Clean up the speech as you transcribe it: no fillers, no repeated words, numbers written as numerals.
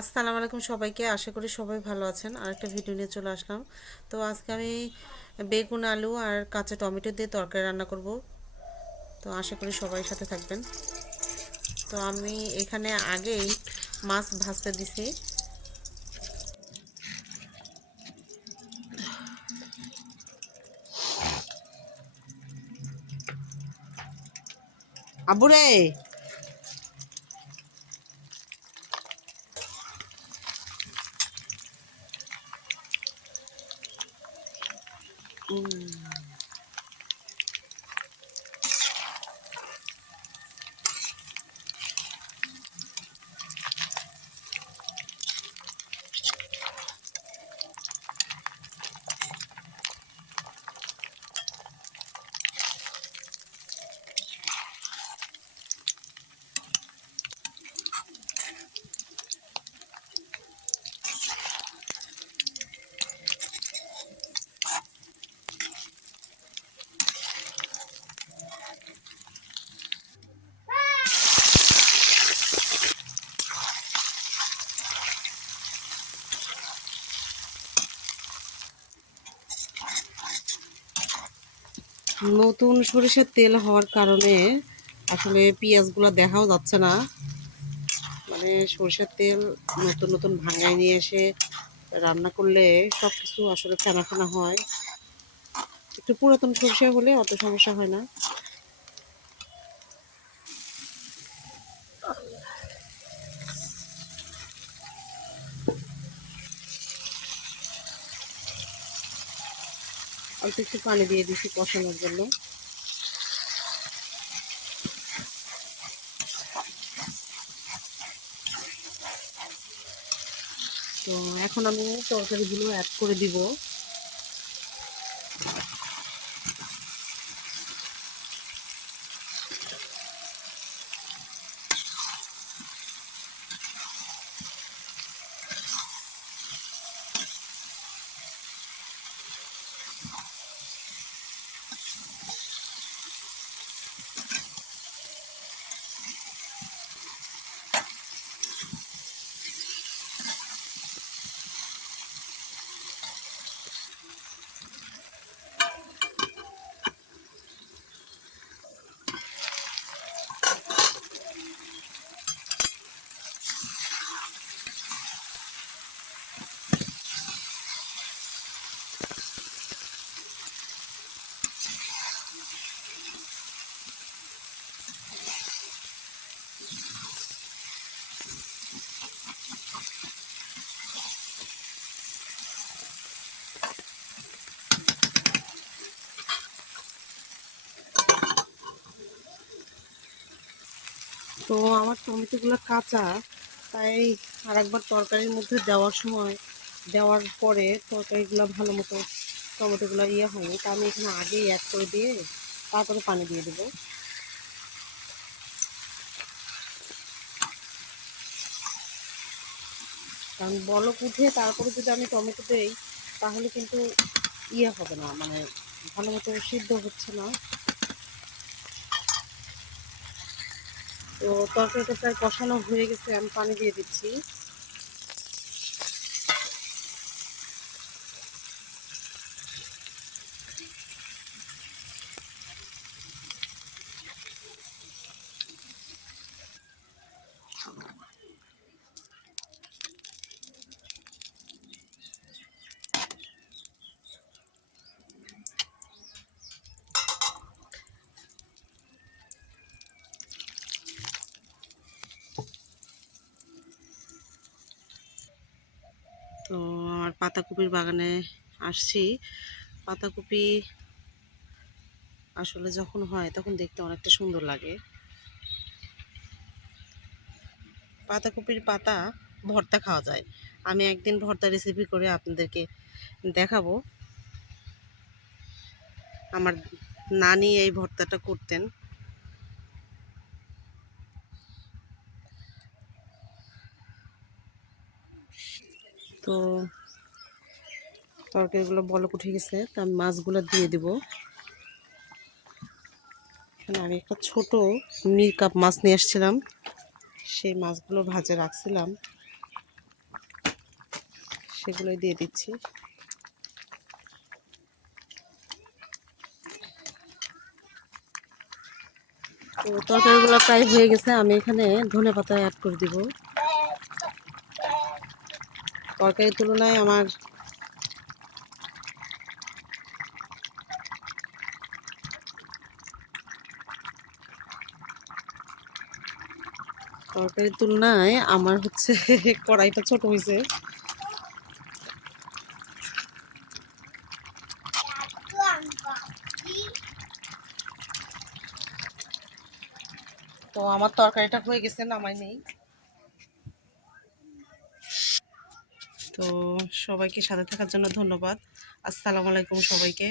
আসসালামু আলাইকুম সবাইকে। আশা করি সবাই ভালো আছেন। আরেকটা ভিডিও নিয়ে চলে আসলাম। তো আজকে আমি বেগুন, আলু আর কাঁচা টমেটো দিয়ে তরকারি রান্না করব। তো আশা করি সবাই সাথে থাকবেন। তো আমি এখানে আগেই মাছ ভাজতে দিছি। আবুরে, নতুন সরিষার তেল হওয়ার কারণে আসলে পেঁয়াজগুলো দেখাও যাচ্ছে না। মানে সরিষার তেল নতুন নতুন ভাঙায় নিয়ে এসে রান্না করলে সব কিছু আসলে ফেনা ফেনা হয়। একটু পুরাতন সরিষা হলে অত সমস্যা হয় না। অল্প একটু পানি দিয়ে দিচ্ছি কষানোর জন্য। তো এখন আমি তরকারিগুলো অ্যাড করে দিব। তো আমার টমেটোগুলো কাঁচা, তাই আরেকবার তরকারির মধ্যে দেওয়ার সময়, দেওয়ার পরে তরকারিগুলো ভালো মতো টমেটোগুলো হয়নি, তা আমি এখানে আগেই অ্যাড করে দিয়ে তারপরে পানি দিয়ে দেবো। কারণ বলক উঠে তারপরে যদি আমি টমেটো দিই তাহলে কিন্তু হবে না, মানে ভালো মতো সিদ্ধ হচ্ছে না। তো তরকারিটা প্রায় কষানো হয়ে গেছে, আমি পানি দিয়ে দিচ্ছি। তো আমার পাতাকপির বাগানে আসছি। পাতাকপি আসলে যখন হয় তখন দেখতে অনেকটা সুন্দর লাগে। পাতাকপির পাতা ভর্তা খাওয়া যায়। আমি একদিন ভর্তা রেসিপি করে আপনাদেরকে দেখাবো। আমার নানি এই ভর্তাটা করতেন। তো তরকারিগুলো বলক উঠে গেছে, তা আমি মাছগুলো দিয়ে দিব। এখানে আমি একটা ছোট মিরকাপ মাছ নিয়ে এসেছিলাম, সেই মাছগুলো ভাজে রাখছিলাম। সেগুলোই দিয়ে দিচ্ছি। তো তরকারিগুলো প্রায় হয়ে গেছে, আমি এখানে ধনেপাতা অ্যাড করে দিব। তরকারির তুলনায় আমার হচ্ছে কড়াইটা ছোট হয়েছে। তো আমার তরকারিটা হয়ে গেছে, নামাই নেই। তো সবাইকে সাথে থাকার জন্য ধন্যবাদ। আসসালামু আলাইকুম সবাইকে।